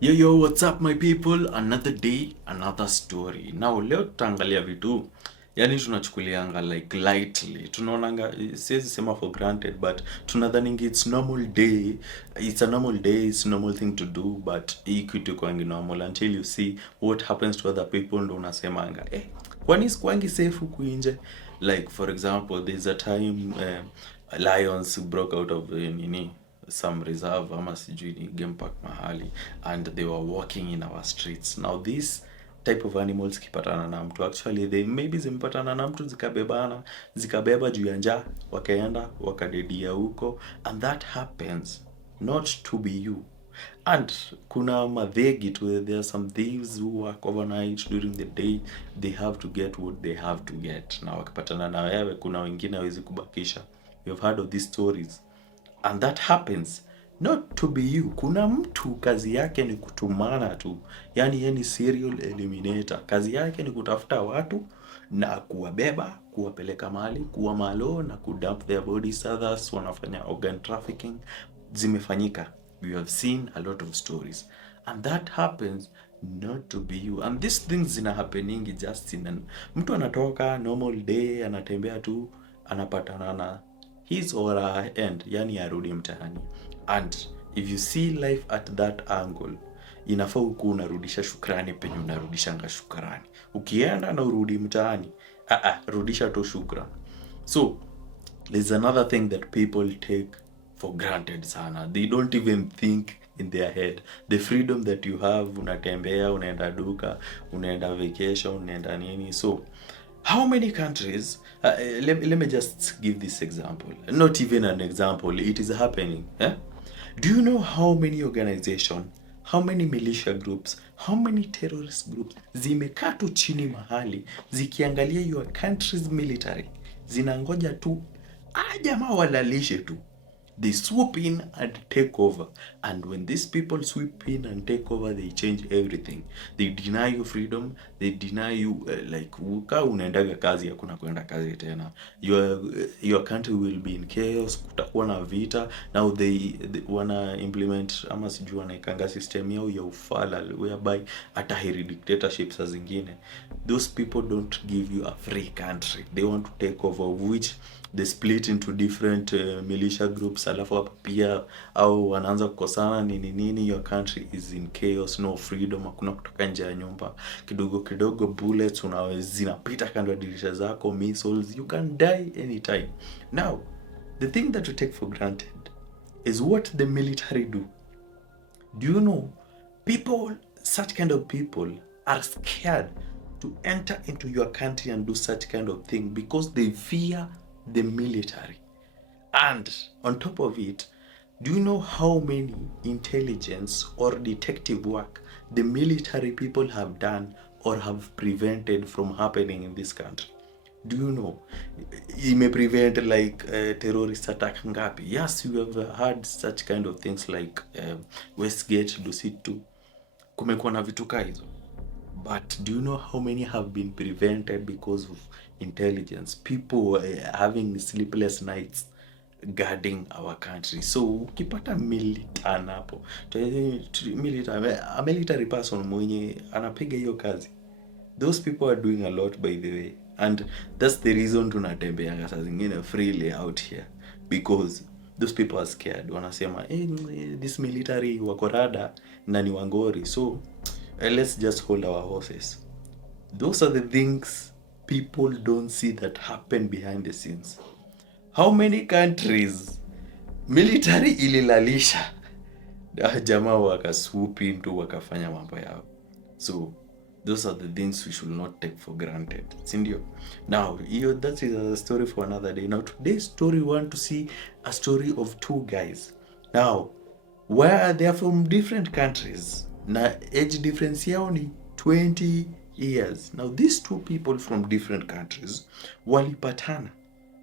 Yo, what's up my people? Another day, another story. Now leo tutaangalia vitu yani tunachukulianga like lightly. Tunaonanga siwezi sema for granted but tunadhaningi it's normal day. It's a normal day, it's a normal thing to do but hii kitu kwangi normal until you see what happens to other people ndo unasemanga kwani sikwangi safe huku nje. Like for example, there's a time lions broke out of nini some reserve ama sijui ni game park mahali and they were walking in our streets. Now this type of animals kipatana na mtu actually they maybe zimpatana na mtu zikabeba juu ya njaa wakaenda wakadedia huko, and that happens not to be you. And kuna madhegi tu, there are some thieves who work overnight during the day, they have to get what they have to get. Na wakipatana na wewe kuna wengine hawezi kubakisha. We have heard of these stories. And that happens not to be you. Kuna mtu kazi yake ni kutumana tu, yani yeye ni serial eliminator. Kazi yake ni kutafuta watu na kuwabeba, kuwapeleka mahali, kuwa malo na kudump their bodies. Others wanafanya organ trafficking. Zimefanyika. We have seen a lot of stories. And that happens not to be you. And these things zina happeningi just in an... Mtu anatoka normal day, anatembea tu, anapatana na his or her end, yani arudi mtaani. And if you see life at that angle, inafaa uku unarudisha shukrani penye unarudishanga shukrani. Ukienda na urudi mtaani, rudisha to shukrani. So there's another thing that people take for granted sana. They don't even think in their head. The freedom that you have, unatembea, unaenda duka, unaenda vacation, unaenda nini. So how many countries, let me just give this example. Not even an example, it is happening. Do you know how many organizations, how many militia groups, how many terrorist groups zimekaa tu chini mahali zikiangalia your country's military, zinangoja tu jamaa walalishe tu. They swoop in and take over. And when these people sweep in and take over, they change everything. They deny you freedom. They deny you like uka unaendaga kazi hakuna kwenda kazi tena. Your country will be in chaos. Kutakuwa na vita. Now they wana implement ama sijui wanaikanga system yao ya ufala whereby atahiri dictatorship saa zingine. Those people don't give you a free country. They want to take over, which they split into different militia groups, alafu hapa pia au wanaanza kukosana nini. Your country is in chaos, no freedom, hakuna kutoka nje ya nyumba. Kidogo kidogo bullets zinapita kando ya dirisha zako, missiles, you can die anytime. Now the thing that you take for granted is what the military do. Do you know people, such kind of people are scared to enter into your country and do such kind of thing because they fear the military. And on top of it, do you know how many intelligence or detective work the military people have done or have prevented from happening in this country? Do you know? It may prevent like terrorist attack ngapi. Yes, you have heard such kind of things like Westgate, Dusitu. Kumekuwa na vitu kaa hizo. But do you know how many have been prevented because of intelligence? People having sleepless nights guarding our country. So ukipata militan hapo, a military person mwenye anapiga hiyo kazi, those people are doing a lot by the way. And that's the reason tunatembeanga saa zingine freely out here, because those people are scared. Wanasema this military wako rada na ni wangori, so let's just hold our horses. Those are the things people don't see that happen behind the scenes. How many countries military ililalisha jamaa wakaswoop into wakafanya mambo yao. So those are the things we should not take for granted, sindio? Now that is a story for another day. Now today's story, we want to see a story of two guys. Now where they are from different countries, na age difference yao ni 20 years. Now these two people from different countries walipatana,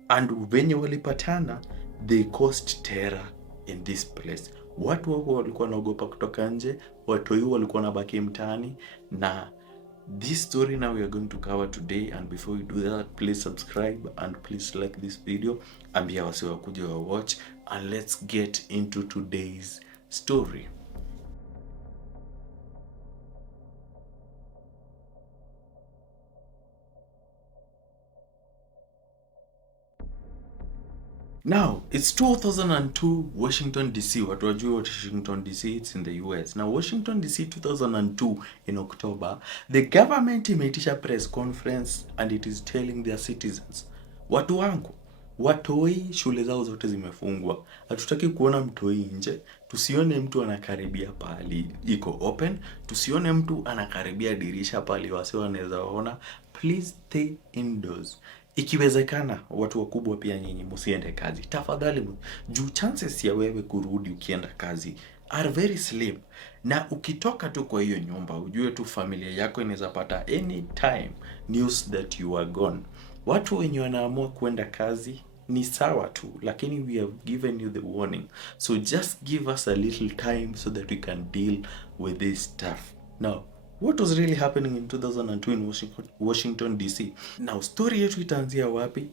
and venye walipatana they caused terror in this place. Watu wako walikuwa naogopa kutoka nje, watu hiyo walikuwa nabaki mtaani. Na this story now we are going to cover today. And before we do that, please subscribe and please like this video, ambia wasi wakuja wa watch, and let's get into today's story. Now, it's 2002, Washington DC. Watu wajue Washington DC, it's in the US. Now, Washington DC 2002 in October, the government imeitisha press conference and it is telling their citizens, watu wangu, watoi shule zao zote zimefungwa. Hatutaki kuona mtoi nje. Tusione mtu anakaribia pali iko open. Tusione mtu anakaribia dirisha pali wase wanaweza ona. Please stay indoors. Ikiwezekana watu wakubwa pia nyinyi msiende kazi. Tafadhali, juu chances ya wewe kurudi ukienda kazi are very slim. Na ukitoka tu kwa hiyo nyumba, ujue tu familia yako inaweza pata anytime news that you are gone. Watu wenye wanaamua kwenda kazi ni sawa tu, lakini we have given you the warning. So just give us a little time so that we can deal with this stuff. Now, what was really happening in 2002 in Washington DC? Now, story yetu itaanzia wapi?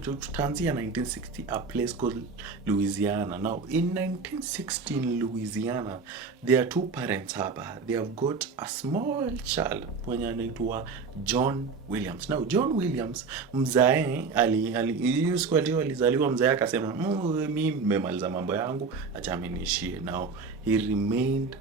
Tutaanzia 1960, a place called Louisiana. Now, in 1960 in Louisiana, there are two parents hapa. They have got a small child mwenye anaitwa John Williams. Now, John Williams, mzae hiyo siku alizaliwa, mzae akasema, mimi nimemaliza mambo yangu, acha mimi niishie. Now, he remained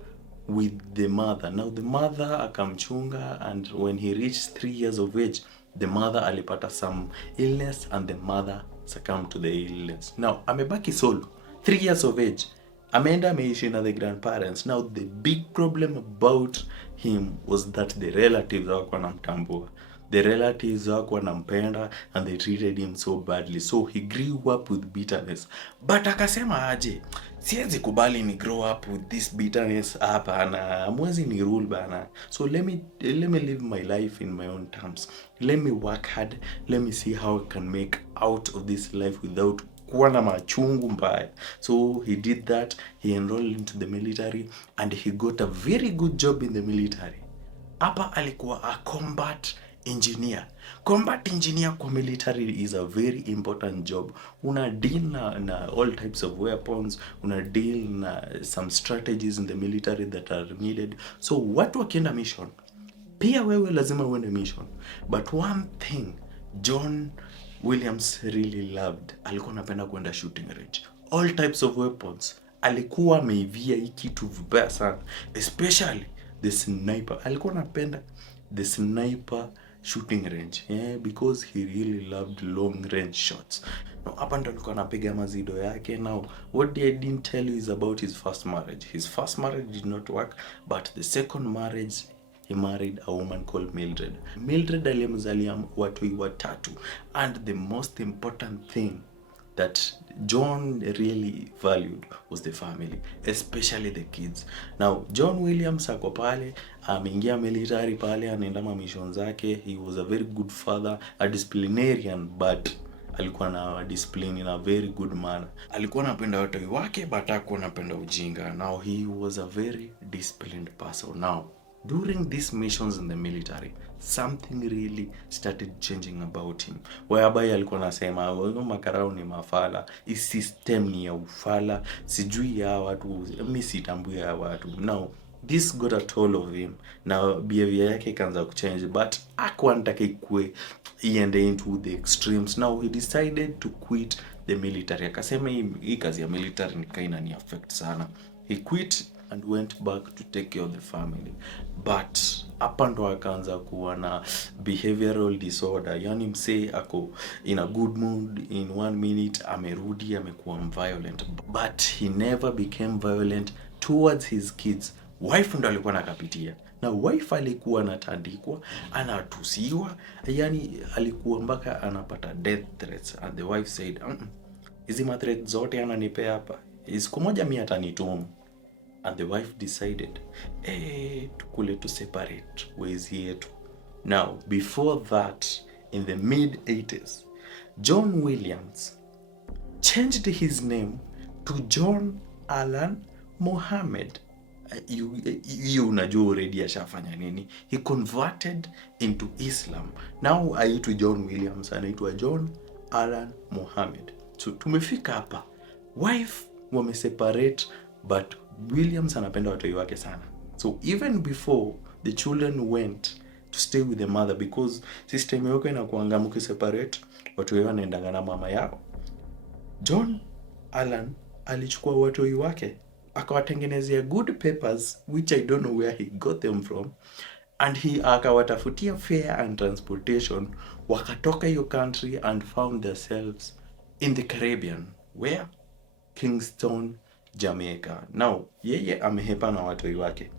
with the mother. Now the mother akamchunga, and when he reached 3 years of age, the mother alipata some illness and the mother succumbed to the illness. Now amebaki solo 3 years of age, ameenda ameishi na the grandparents. Now the big problem about him was that the relatives hawakuwa wanamtambua. The relatives hawakuwa wanampenda and they treated him so badly. So he grew up with bitterness. But akasema aje, siwezi kubali ni grow up with this bitterness hapa na mwezi ni rule bana. So let me live my life in my own terms. Let me work hard. Let me see how I can make out of this life without kuwa na machungu mbaya. So he did that. He enrolled into the military and he got a very good job in the military. Hapa alikuwa a combat engineer. Combat engineer kwa military is a very important job. Una deal na all types of weapons, una deal na some strategies in the military that are needed. So watu wakienda mission, pia wewe lazima uende mission. But one thing John Williams really loved, alikuwa anapenda kwenda shooting range. All types of weapons. Alikuwa ameivia hii kitu vibaya sana. Especially the sniper. Alikuwa anapenda the sniper shooting range, because he really loved long range shots. Now hapa ndo alikuwa anapiga mazido yake. Now what I didn't tell you is about his first marriage. His first marriage did not work, but the second marriage, he married a woman called Mildred. Mildred alimzalia watu watatu, and the most important thing that John really valued was the family, especially the kids. Now John Williams ako pale, ameingia military pale, anaenda mission zake. He was a very good father, a disciplinarian, but alikuwa na discipline in a very good manner. Alikuwa anapenda watu wake, but hakuwa anapenda ujinga. Now he was a very disciplined person. Now during these missions in the military, something really started changing about him, whereby alikuwa anasema wewe makarao ni mafala, hii system ni ya ufala, sijui ya watu, mimi sitambui ya watu. Now this got a toll of him. Now behavior yake ikaanza kuchange, but hakuwa anataka ikue iende into the extremes. Now he decided to quit the military. Akasema hii kazi ya military ni kaina ni affect sana. He quit and went back to take care of the family. But hapa ndo akaanza kuwa na behavioral disorder. Yani msee ako in a good mood, in 1 minute amerudi amekuwa violent. But he never became violent towards his kids. Wife ndo alikuwa nakapitia. Na wife alikuwa anatandikwa, anatusiwa, yani alikuwa mpaka anapata death threats. And the wife said, hizi threats zote ananipea hapa, siku moja mimi atanitumu. And the wife decided, tukule to separate ways yetu. Now, before that, in the mid-80s, John Williams changed his name to John Allan Mohammed. You unajua already ashafanya nini. He converted into Islam. Now haitwi John Williams, anaitwa John Allan Mohammed. So tumefika hapa, wife wameseparate, but Williams anapenda watu wake sana. So even before the children went to stay with the mother, because system yako inakuanga mkiseparate, watu wao wanaendanga na mama yao. John Allan alichukua watoi wake akawatengenezea good papers which I don't know where he got them from, and he akawatafutia fare and transportation, wakatoka hiyo country and found themselves in the Caribbean. Where? Kingston, Jamaica. Now yeye amehepa na watoi wake.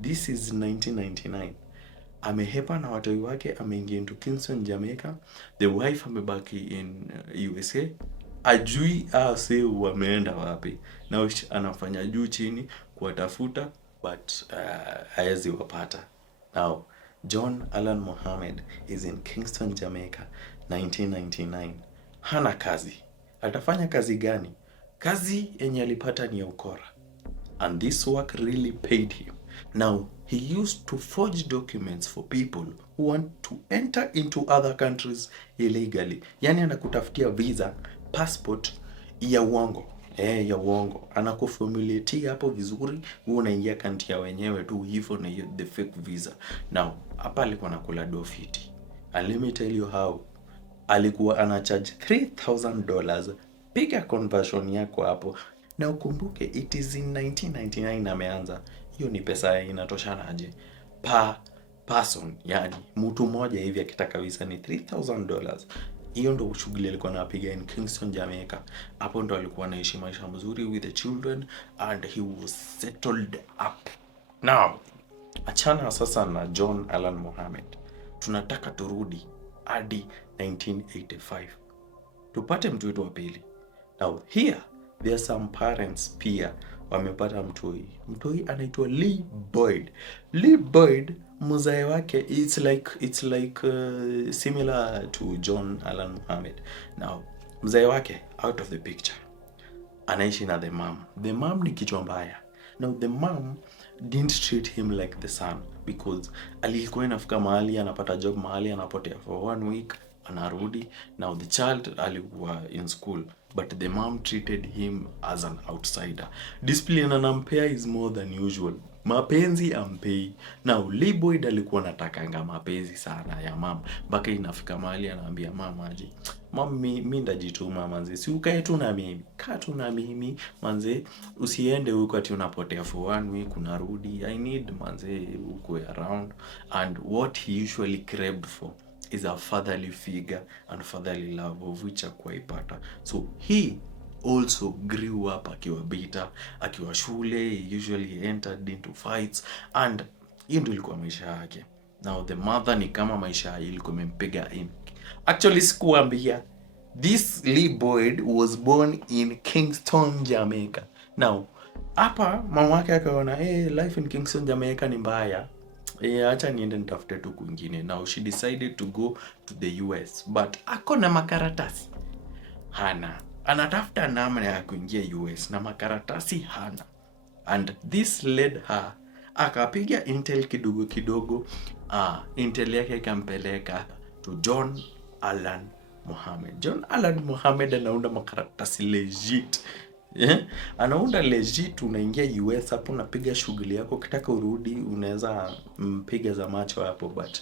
This is 1999. Amehepa na watoi wake, ameingia into Kingston, Jamaica. The wife amebaki in USA. Ajui ase wameenda wapi. Now anafanya juu chini kuwatafuta, but haezi wapata. Now John Allan Mohammed is in Kingston, Jamaica, 1999. Hana kazi. Atafanya kazi gani? Kazi yenye alipata ni ya ukora. And this work really paid him. Now, he used to forge documents for people who want to enter into other countries illegally. Yani anakutafutia visa, passport ya uongo. Ya uongo. Anakufamiliatia hapo vizuri, wewe unaingia kanti ya wenyewe tu hivyo na hiyo the fake visa. Now, hapa alikuwa anakula dofiti. And let me tell you how. Alikuwa anacharge $3,000. Piga conversion yako hapo. Na ukumbuke it is in 1999 ameanza. Hiyo ni pesa inatoshana aje per person, yani mtu mmoja hivi akitaka visa ni $3,000. Hiyo ndo shughuli alikuwa anapiga in Kingston, Jamaica. Hapo ndo alikuwa anaishi maisha mazuri with the children and he was settled up. Now, achana sasa na John Allan Mohammed. Tunataka turudi hadi 1985. Tupate mtu wetu wa pili. Now here there are some parents pia wamepata mtoi. Mtoi anaitwa Lee Boyd. Lee Boyd mzae wake it's like similar to John Allan Mohammed. Now mzae wake out of the picture. Anaishi na the mom. The mom ni kichwa mbaya. Now the mom didn't treat him like the son because alikuwa inafika mahali anapata job mahali anapotea for 1 week anarudi. Now the child alikuwa in school but the mom treated him as an outsider. Discipline anampea is more than usual. Mapenzi ampei. Now Lee Boyd alikuwa anatakanga mapenzi sana ya mom. Mpaka inafika mahali anaambia mama aje, "Mom, mimi ndajituma manze. Si ukae tu na mimi. Kaa tu na mimi manze. Usiende huko ati unapotea for 1 week unarudi. I need manze uko around." And what he usually craved for is a fatherly figure and fatherly love, of which akwaipata. So he also grew up akiwa bitter, akiwa shule. He usually entered into fights and hiyo ndio ilikuwa maisha yake. Now the mother ni kama maisha ilikuwa imempiga in. Actually sikuambia, this Lee Boyd was born in Kingston, Jamaica. Now hapa mama yake akaona life in Kingston, Jamaica ni mbaya. Acha niende nitafute tu kwingine. Now she decided to go to the US, but akona makaratasi hana. Anatafuta namna ya kuingia US na makaratasi hana. And this led her akapiga intel kidogo kidogo. Intel yake ikampeleka to John Allan Mohammed. John Allan Mohammed anaunda makaratasi legit. Anaunda legit, unaingia US hapo unapiga shughuli yako, kitaka urudi unaweza mpiga za macho hapo. But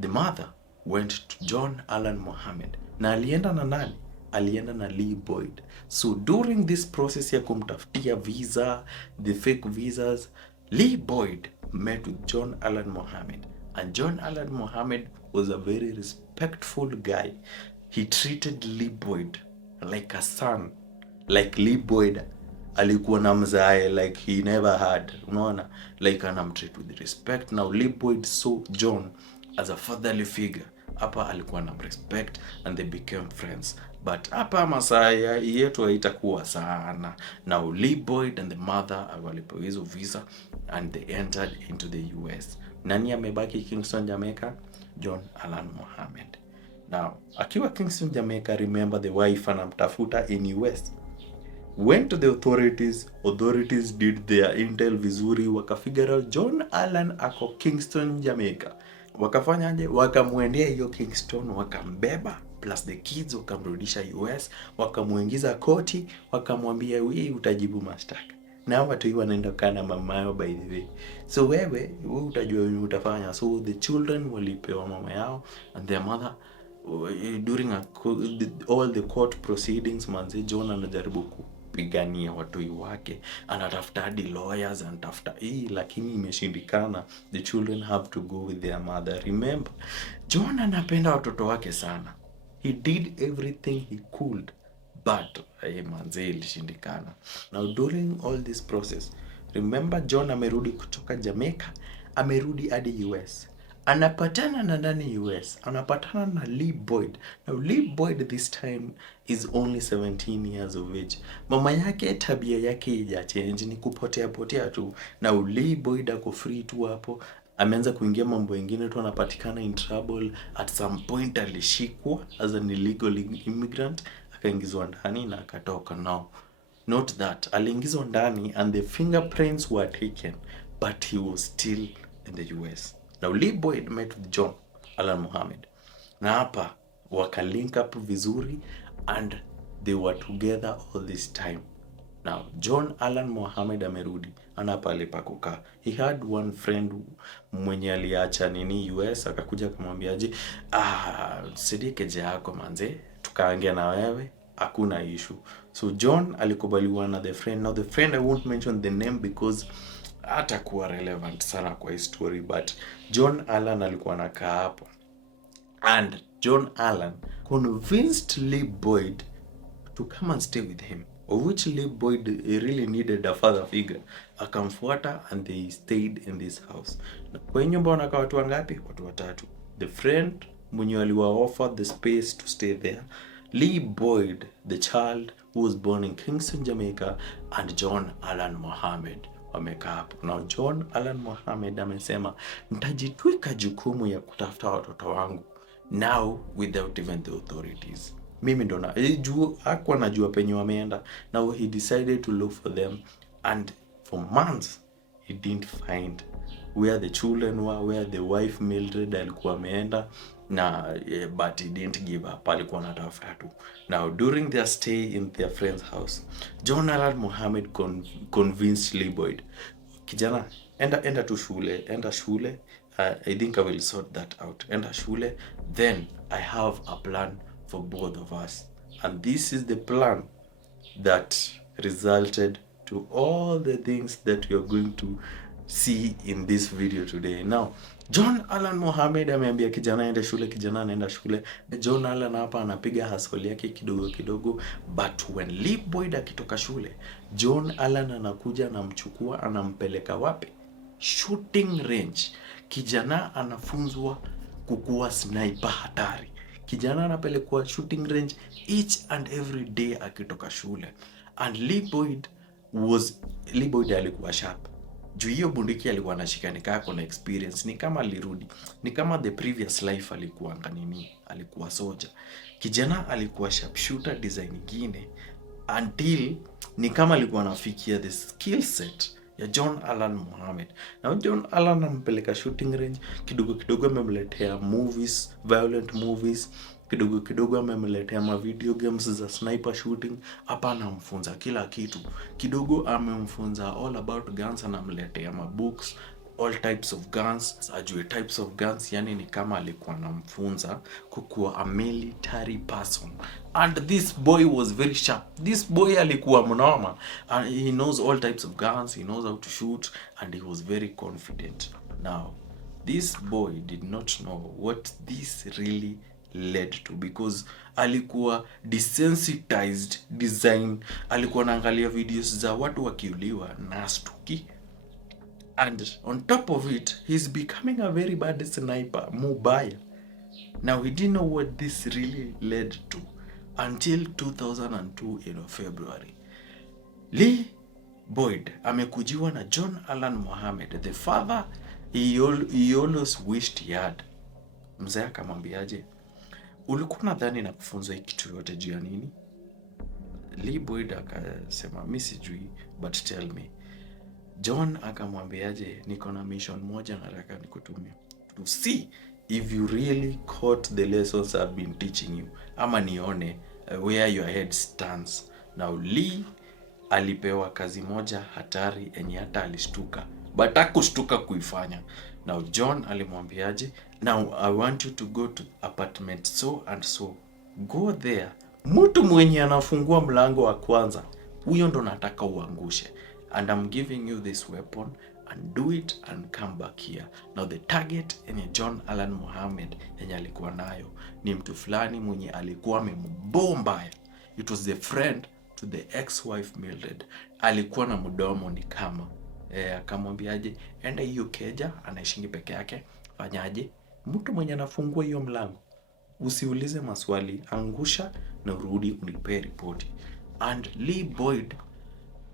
the mother went to John Allan Mohammed. Na alienda na nani? Alienda na Lee Boyd. So during this process ya kumtafutia visa, the fake visas, Lee Boyd met with John Allan Mohammed. And John Allan Mohammed was a very respectful guy. He treated Lee Boyd like a son. Like Lee Boyd alikuwa na mzae like he never had. Unaona? Like anamtreat with respect. Now Lee Boyd saw John as a fatherly figure. Hapa alikuwa na respect and they became friends. But hapa masaya yetu haitakuwa sana. Now Lee Boyd and the mother walipewa hizo visa and they entered into the US. Nani amebaki Kingston, Jamaica? John Allan Mohammed. Now akiwa Kingston, Jamaica, remember the wife anamtafuta in US. Went to the authorities did their intel vizuri, wakafigure out John Allan ako Kingston, Jamaica. Wakafanyaje? Wakamuendea hiyo Kingston, wakambeba plus the kids, wakamrudisha US, wakamuingiza koti, wakamwambia wewe utajibu mashtaka. Na watu hiyo wanaenda kana mama yao by the way. So wewe utajua nini utafanya. So the children walipewa mama yao and their mother during all the court proceedings manze, John anajaribu kupigania watoi wake, anatafuta hadi lawyers, anatafuta lakini imeshindikana. The children have to go with their mother. Remember, John anapenda watoto wake sana. He did everything he could, but manze ilishindikana. Now during all this process, remember John amerudi kutoka Jamaica, amerudi hadi US. Anapatana na nani US? Anapatana na Lee Boyd. Now Lee Boyd this time is only 17 years of age. Mama yake tabia yake ija change, ni kupotea potea tu. Now Lee Boyd ako free tu hapo. Ameanza kuingia mambo mengine tu, anapatikana in trouble. At some point alishikwa as an illegal immigrant, akaingizwa ndani na akatoka. Now note that aliingizwa ndani and the fingerprints were taken, but he was still in the US. Now Lee Boyd met with John Allan Mohammed, na hapa waka link up vizuri and they were together all this time. Now John Allan Mohammed amerudi, ana pale pa kukaa. He had one friend mwenye aliacha nini US, akakuja akamwambia je, saidie keja yako manze, tukaangia na wewe, hakuna issue. So John alikubaliwa na the friend. Now the friend, I won't mention the name because hatakuwa relevant sana kwa story, but John Allan alikuwa anakaa hapo, and John Allan convinced Lee Boyd to come and stay with him, of which Lee Boyd really needed a father figure. Akamfuata and they stayed in this house. Kwa nyumba wanakaa watu wangapi? Watu watatu. The friend mwenye aliwa offer the space to stay there, Lee Boyd, the child who was born in Kingston, Jamaica, and John Allan Mohammed wamekaa hapo. Now John Allan Mohammed amesema, nitajitwika jukumu ya kutafuta watoto wangu now without even the authorities. Mimi ndo na hakuwa najua penye wameenda. Now he decided to look for them, and for months he didn't find where the children were, where the wife Mildred alikuwa ameenda, na but he didn't give up, alikuwa anatafuta tu. Now during their stay in their friend's house, John Allan Mohammed convinced Lee Boyd, kijana, enda tu shule, enda shule, I think I will sort that out. Enda shule, then I have a plan for both of us. And this is the plan that resulted to all the things that we are going to see in this video today. Now, John Allan Mohammed ameambia kijana aende shule, kijana anaenda shule. John Allan hapa anapiga hustle yake kidogo kidogo, but when Lee Boyd akitoka shule, John Allan anakuja, anamchukua, anampeleka wapi? Shooting range. Kijana anafunzwa kukuwa sniper hatari. Kijana anapelekwa shooting range each and every day akitoka shule. And Lee Boyd alikuwa sharp. Juu hiyo bunduki alikuwa anashika, nikaa kuna experience, ni kama alirudi, ni kama the previous life alikuwa nganini, alikuwa soldier. Kijana alikuwa sharpshooter design nyingine, until ni kama alikuwa anafikia the skill set ya John Allan Mohammed. Na John Allan ampeleka shooting range, kidogo kidogo amemletea movies, violent movies, kidogo kidogo amemletea ma video games za sniper shooting. Hapa anamfunza kila kitu. Kidogo amemfunza all about guns, anamletea ma books, all types of guns, ajue types of guns, yani ni kama alikuwa anamfunza kukuwa a military person. And this boy was very sharp. This boy alikuwa mnoma. He knows all types of guns, he knows how to shoot, and he was very confident. Now, this boy did not know what this really led to, because alikuwa desensitized design. Alikuwa anaangalia videos za watu wakiuliwa na stuki. And on top of it, he's becoming a very bad sniper, mubaya. Now he didn't know what this really led to until 2002 in February. Lee Boyd amekujiwa na John Allan Mohammed, the father he always wished he had. Mzee akamwambiaje, ulikuwa nadhani na kufunza hiki kitu yote juu ya nini? Lee Boyd akasema, mimi sijui, but tell me. John akamwambiaje, niko na mission moja nataka nikutumie, to see if you really caught the lessons I've been teaching you, ama nione where your head stands. Now Lee alipewa kazi moja hatari enye hata alishtuka. but hakushtuka kuifanya. Now John alimwambiaje, now I want you to go to apartment so and so, go there. Mtu mwenye anafungua mlango wa kwanza, huyo ndo nataka uangushe, and I'm giving you this weapon and do it and come back here. Now the target yenye John Allen Mohammed yenye alikuwa nayo ni mtu fulani mwenye alikuwa amembomba. It was the friend to the ex-wife Mildred. Alikuwa na mdomo ni kama akamwambiaje, enda hiyo keja, anaishingi peke yake, fanyaje, mtu mwenye anafungua hiyo mlango usiulize maswali, angusha na urudi unipe ripoti. And Lee Boyd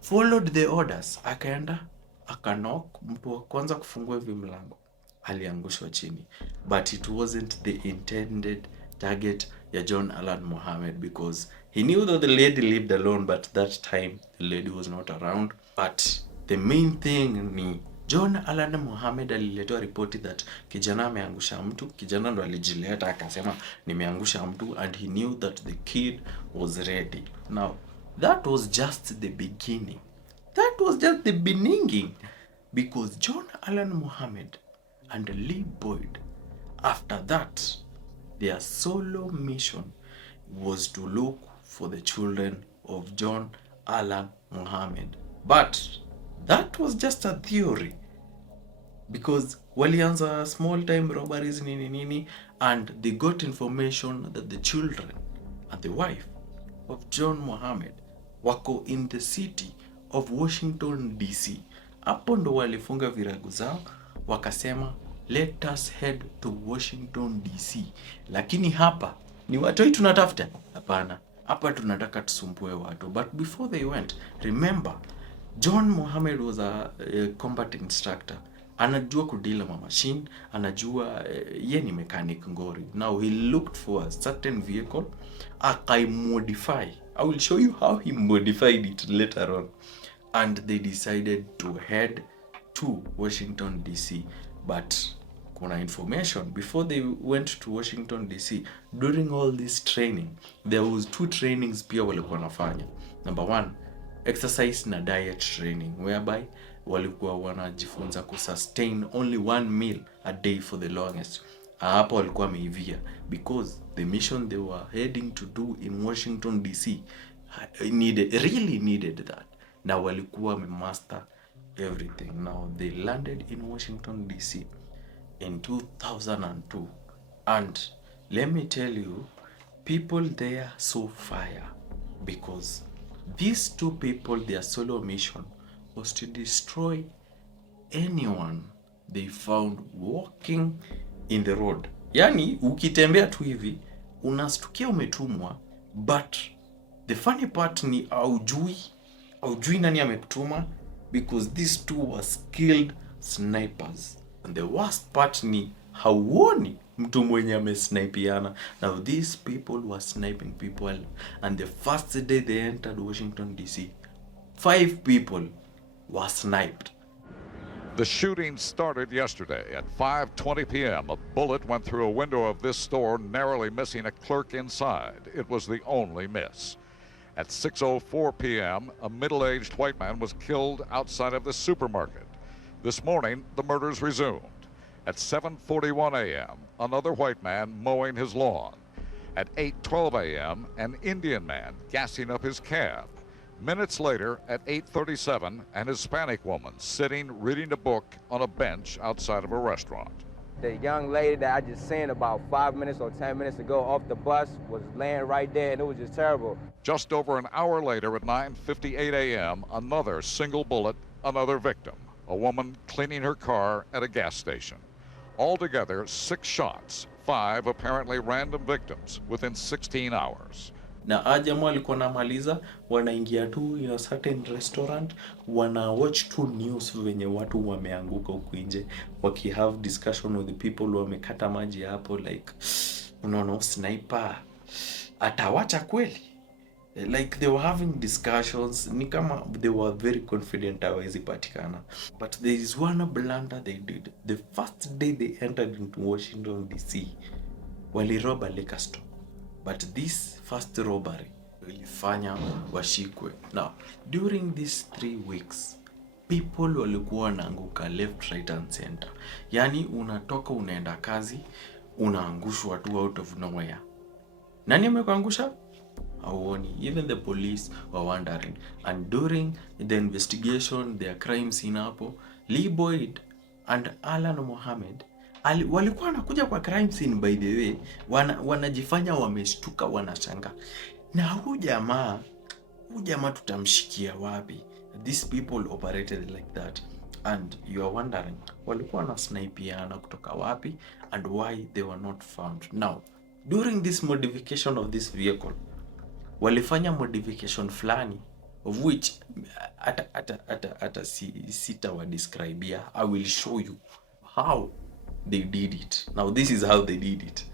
followed the orders. Akaenda akanok, mtu wa kwanza kufungua hivi mlango aliangushwa chini, but it wasn't the intended target ya John Allen Mohammed, because he knew that the lady lived alone, but that time the lady was not around. But the main thing ni John Allen Mohammed aliletewa ripoti that kijana ameangusha mtu. Kijana ndo alijileta akasema nimeangusha mtu, and he knew that the kid was ready. Now that was just the beginning. That was just the beginning, because John Allen Mohammed and Lee Boyd, after that, their solo mission was to look for the children of John Allen Mohammed. But that was just a theory, because walianza small time robberies nini, and they got information that the children and the wife of John Mohammed wako in the city of Washington DC. Hapo ndo walifunga virago zao wakasema let us head to Washington DC. Lakini hapa ni watoi tunatafuta? Hapana, hapa tunataka tusumbue watu. But before they went, remember John Mohammed was a combat instructor. Anajua kudila ma machine, anajua ye ni mechanic ngori. Now he looked for a certain vehicle, modify. I will show you how he modified it later on. And they decided to head to Washington DC. But kuna information, before they went to Washington DC, during all this training, there was 2 trainings pia walikuwa nafanya. Number 1, exercise na diet training, whereby walikuwa wanajifunza kusustain only 1 meal a day for the longest. Hapo walikuwa wameivia, because the mission they were heading to do in Washington DC really needed that. Na walikuwa wamemaster everything. Now they landed in Washington DC in 2002, and let me tell you, people there saw fire, because these 2 people, their solo mission was to destroy anyone they found walking in the road. Yani ukitembea tu hivi unastukia umetumwa, but the funny part ni aujui nani amekutuma, because these 2 were skilled snipers. And the worst part ni hauoni mtu mwenye amesnipiana. Now these people were sniping people, and the first day they entered Washington DC, 5 people were sniped. The shooting started yesterday at 5:20 p.m. A bullet went through a window of this store, narrowly missing a clerk inside. It was the only miss. At 6:04 p.m., a middle-aged white man was killed outside of the supermarket. This morning, the murders resumed. At 7:41 a.m., another white man mowing his lawn. At 8:12 a.m., an Indian man gassing up his cab. Minutes later, at 8:37, an Hispanic woman sitting reading a book on a bench outside of a restaurant. The young lady that I just seen about 5 minutes or 10 minutes ago off the bus was laying right there, and it was just terrible. Just over an hour later, at 9:58 a.m., another single bullet, another victim, a woman cleaning her car at a gas station. Altogether, 6 shots, 5 apparently random victims within 16 hours. Na jamaa alikuwa namaliza, wanaingia tu in a certain restaurant, wana watch tu news venye watu wameanguka huku nje, waki have discussion with the people wamekata maji hapo, like unaona sniper atawacha kweli, like they were having discussions, ni kama they were very confident hawezi patikana. But there is one blunder they did. The first day they entered into Washington DC, waliroba liquor store. But this first robbery ilifanya washikwe. Now, during these 3 weeks, people walikuwa wanaanguka left, right and center. Yani unatoka unaenda kazi, unaangushwa tu out of nowhere. Nani amekuangusha? Hauoni. Even the police were wondering. And during the investigation, their crime scene hapo, Lee Boyd and Alan Mohammed walikuwa wanakuja kwa crime scene, by the way, wanajifanya wameshtuka, wanashanga. Na huyu jamaa tutamshikia wapi? These people operated like that. And you are wondering, walikuwa na snipiana kutoka wapi and why they were not found. Now, during this modification of this vehicle, walifanya modification fulani of which ata sita wa describe here. I will show you how they did it. Now, this is how they did it.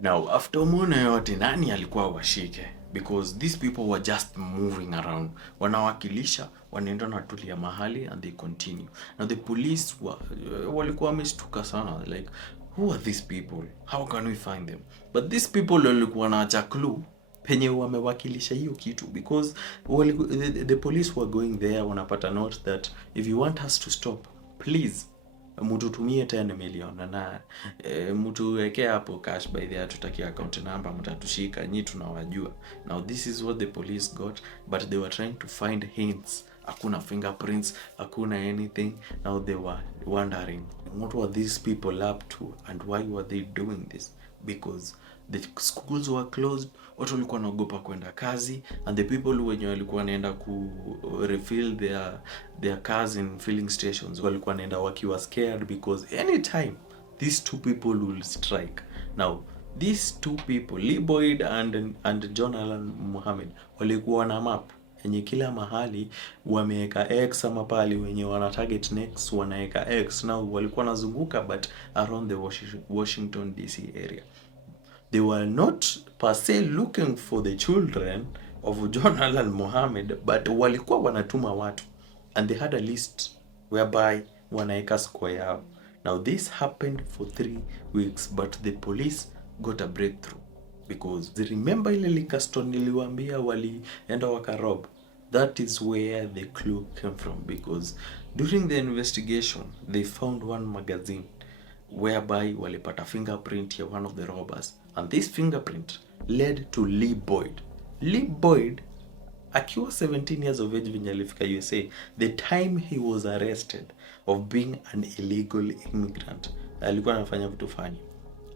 Now, after umeona yote, nani alikuwa washike? Because these people were just moving around. Wanawakilisha, wanaenda na tulia mahali and they continue. Now the police walikuwa wameshtuka sana, like, who are these people? How can we find them? But these people walikuwa wanaacha clue penye wamewakilisha hiyo kitu, because the police were going there, wanapata note that if you want us to stop, please mututumie 10 million na mtu weke hapo cash by the tutaki account number, mtatushika, nyi tunawajua. Now this is what the police got, but they were trying to find hints. Hakuna fingerprints, hakuna anything. Now they were wondering, what were these people up to and why were they doing this? Because the schools were closed, watu walikuwa wanaogopa kwenda kazi, and the people wenye walikuwa wanaenda ku refill their cars in filling stations walikuwa wanaenda wakiwa scared, because anytime these two people will strike. Now these two people, Lee Boyd and John Allen Mohammed, walikuwa na map yenye kila mahali wameweka X, ama pali wenye wana target next wanaweka X. Now walikuwa nazunguka but around the Washington DC area. They were not per se looking for the children of John Allen Mohammed, but walikuwa wanatuma watu, and they had a list whereby wanaeka square yao. Now this happened for 3 weeks, but the police got a breakthrough, because they remember ile Likaston niliwaambia walienda wakarob. That is where the clue came from, because during the investigation they found one magazine whereby walipata fingerprint ya one of the robbers, and this fingerprint led to Lee Boyd. Lee Boyd akiwa 17 years of age venye alifika USA, the time he was arrested of being an illegal immigrant, alikuwa anafanya vitu fani,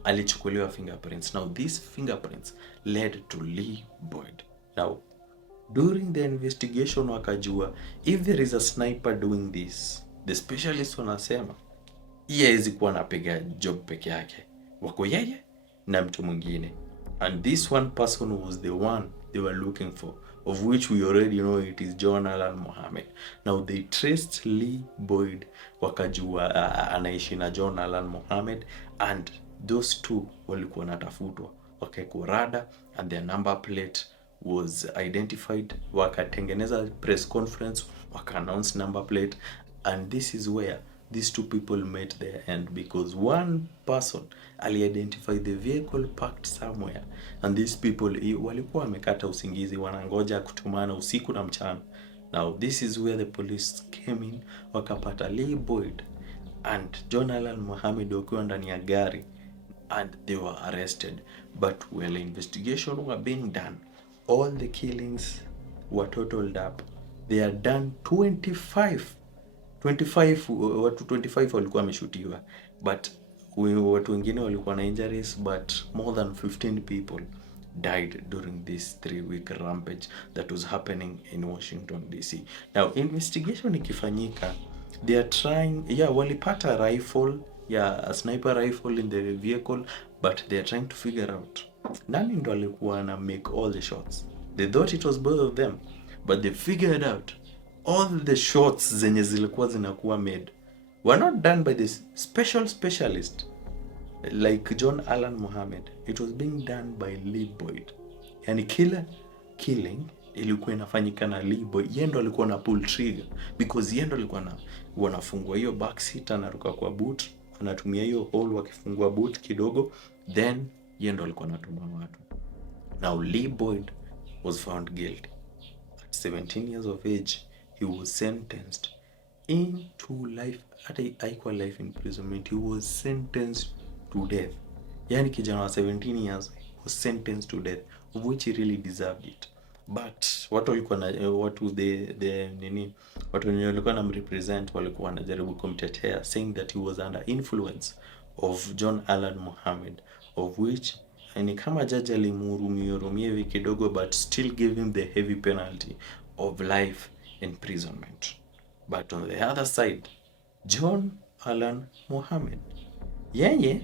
alichukuliwa fingerprints. Now these fingerprints led to Lee Boyd. Now during the investigation wakajua, if there is a sniper doing this, the specialists wanasema hawezi kuwa anapiga job peke yake, wako yeye na mtu mwingine, and this one person was the one they were looking for, of which we already know it is John Allen Mohammed. Now they traced Lee Boyd, wakajua anaishi na John Allen Mohammed, and those two walikuwa natafutwa, wakaekwa rada, and their number plate was identified. Wakatengeneza press conference, waka-announce number plate, and this is where these two people met their end, because one person ali-identify the vehicle parked somewhere, and these people walikuwa wamekata usingizi, wanangoja kutumana usiku na mchana. Now this is where the police came in, wakapata Lee Boyd and John Allen Mohammed wakiwa ndani ya gari, and they were arrested. But while investigation were being done, all the killings were totaled up. They are done 25 watu 25 walikuwa wameshutiwa, but watu wengine walikuwa na injuries, but more than 15 people died during this 3-week rampage that was happening in Washington DC. Now investigation ikifanyika, they are trying, walipata rifle, a sniper rifle in the vehicle, but they are trying to figure out nani ndo alikuwa na make all the shots. They thought it was both of them, but they figured out all the shots zenye zilikuwa zinakuwa made were not done by this specialist like John Allen Mohammed. It was being done by Lee Boyd. Yani killing ilikuwa inafanyika na Lee Boyd. Yeye ndo alikuwa na pull trigger, because yeye ndo alikuwa na wanafungua hiyo back seat, anaruka kwa boot, anatumia hiyo hole wakifungua boot kidogo, then yeye ndo alikuwa anatuma watu. Now Lee Boyd was found guilty. At 17 years of age, he was sentenced into life, haikuwa life imprisonment, he was sentenced to death. Yani kijana wa 17 years was sentenced to death, of which he really deserved it. But watu walikuwa na watu walikuwa na represent, walikuwa wanajaribu kumtetea, saying that he was under influence of John Allen Mohammed, of which ni kama judge alimhurumia hivi kidogo, but still gave him the heavy penalty of life imprisonment. But on the other side, John Allen Mohammed, yeye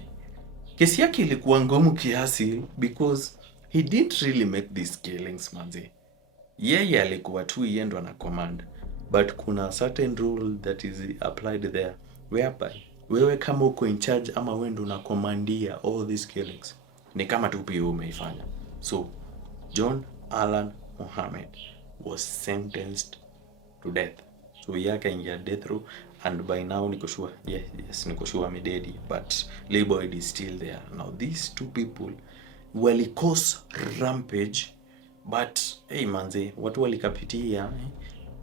kesi yake ilikuwa ngumu kiasi, because he didn't really make these killings manzi. Yeye alikuwa tu yendo na command, but kuna certain rule that is applied there, whereby wewe kama uko in charge ama wewe ndo unakomandia all these killings, ni kama tu pia umeifanya. So John Allen Mohammed was sentenced to death. So yaka ingia death row, and by now niko sure, niko sure amededi, but Lee Boyd is still there. Now these two people walikose rampage, but hey manze, watu walikapitia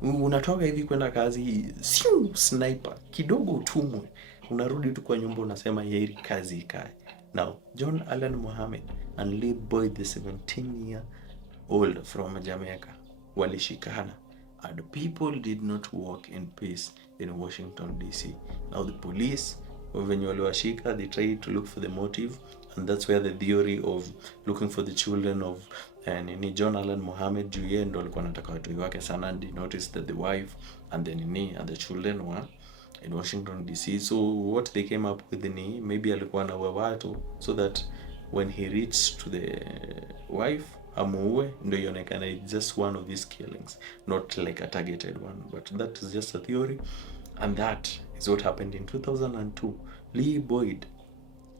unatoka hivi kwenda kazi, siu sniper kidogo utumwe, unarudi tu kwa nyumba unasema heri kazi ikae. Now John Allen Mohammed and Lee Boyd, the 17-year-old from Jamaica, walishikana, and people did not walk in peace in Washington DC. Now the police, when waliwashika, they tried to look for the motive, and that's where the theory of looking for the children of John Allen Mohammed, juu yeye ndo alikuwa anataka watu wake sana, and they noticed that the wife and the children were in Washington DC. So what they came up with ni maybe alikuwa na watu, so that when he reached to the wife amuue, ndo ionekana it's just one of these killings, not like a targeted one. But that is just a theory, and that is what happened in 2002. Lee Boyd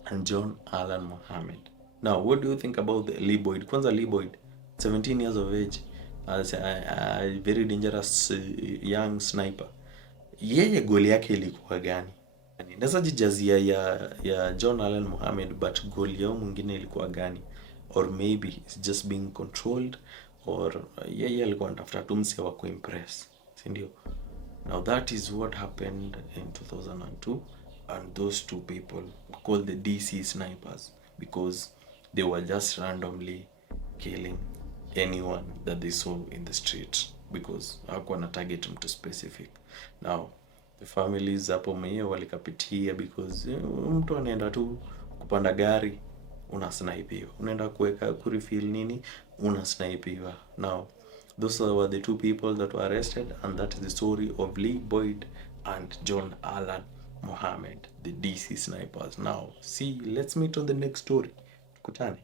and John Allen Mohammed. Now what do you think about the Lee Boyd? Kwanza Lee Boyd, 17 years of age, as a very dangerous young sniper. Yeye goli yake ilikuwa gani? Naweza jijazia ya John Allen Mohammed, but goli yao mwingine ilikuwa gani? Or maybe it's just being controlled, or yeye alikuwa anatafuta tu mse wa kuimpress, si ndio? Now that is what happened in 2002, and those two people called the DC snipers, because they were just randomly killing anyone that they saw in the street, because hakuwa na target mtu specific. Now the families hapo mwenyewe walikapitia, because mtu anaenda tu kupanda gari unasnipiwa, unaenda kuweka kurefill nini unasnipiwa. Now those were the two people that were arrested, and that is the story of Lee Boyd and John Allen Mohammed, the DC snipers. Now see, let's meet on the next story. Tukutane.